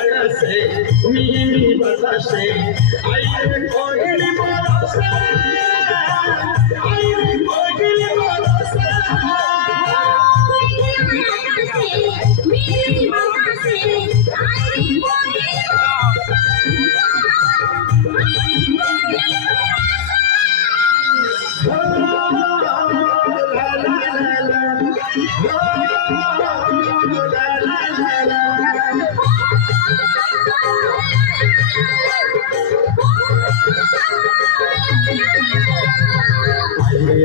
আকাশে মিহি বাতাসে আইরে কোকিল বরসে আইরে কোকিল বরসে মিহি বাতাসে আইরে কোকিল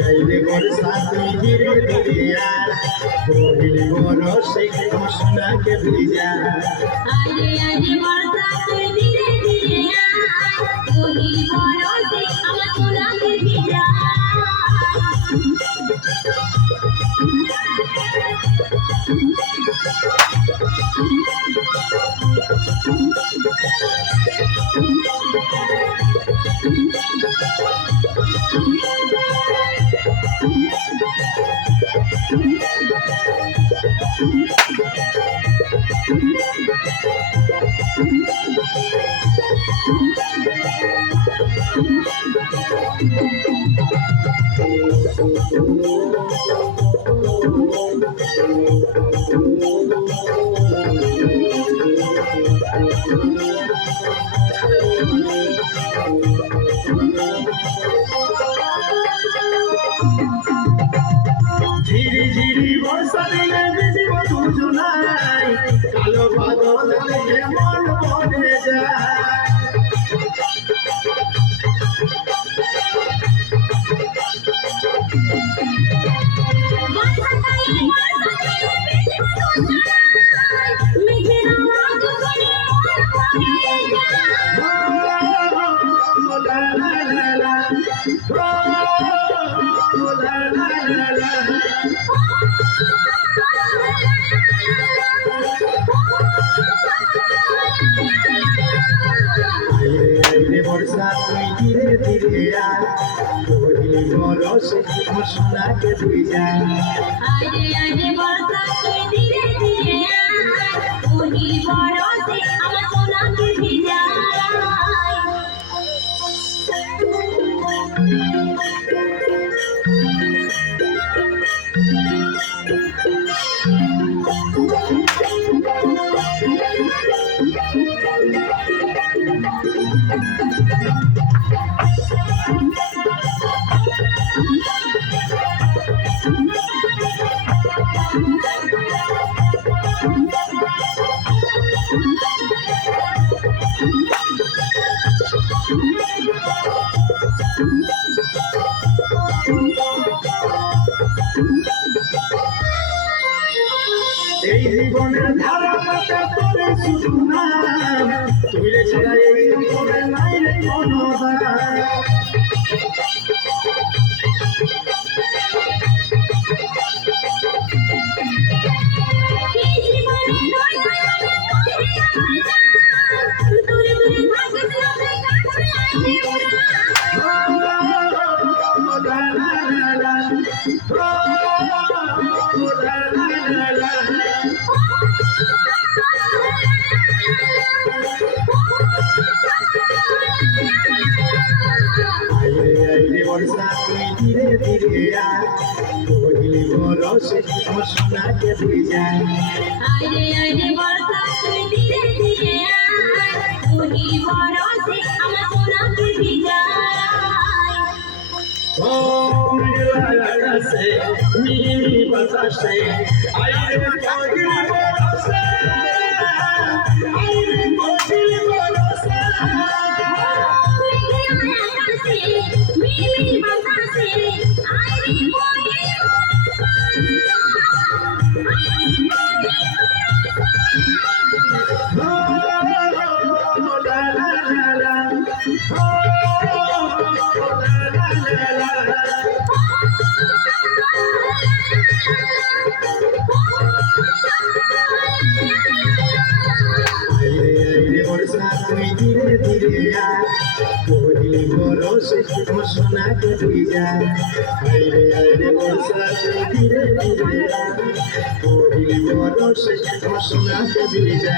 আইরে বরসাতে ধীরে ধীরে কোকিল বরসে সোনাকে ভিজা আইরে আইরে বরসাতে ধীরে ধীরে কোকিল বরসে আমার সোনাকে ভিজা ঝিরি ঝিরি বর্ষা দিলে ভিজিব দুজনাই কালো বাদল দেখে মন বনে যায় বর্ষা তুই ধীরে ধীরে কোকিল বরসে সোনাকে ভিজা আইরে আইরে বরসাতে ধীরে ধীরে কোকিল বরসে আমার সোনাকে ভিজা এই জীবনের ধারা পাতা তোরে শুধু নাম তুই রে ছাড়া এই জীবনে নাই রে কোনো দাম বর্ষা তুই ধীরে ধীরে কোকিল বরসে সোনাকে ভিজা আইরে আইরে বরসাতে ধীরে ধীরে কোকিল বরসে আমার সোনাকে ভিজা ও আকাশে মিহি বাতাসে আইরে কোকিল বরসে আইরে কোকিল বরসে মিহি বাতাসে আইরে কোকিল la la la বরসে আমার সোনাকে ভিজা আইরে আইরে বর্ষাতে ধীরে ধীরে পহিলি বরসে আমার সোনাকে ভিজা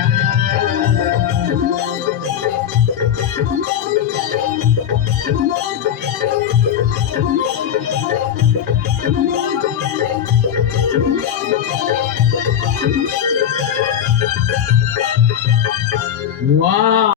Wow.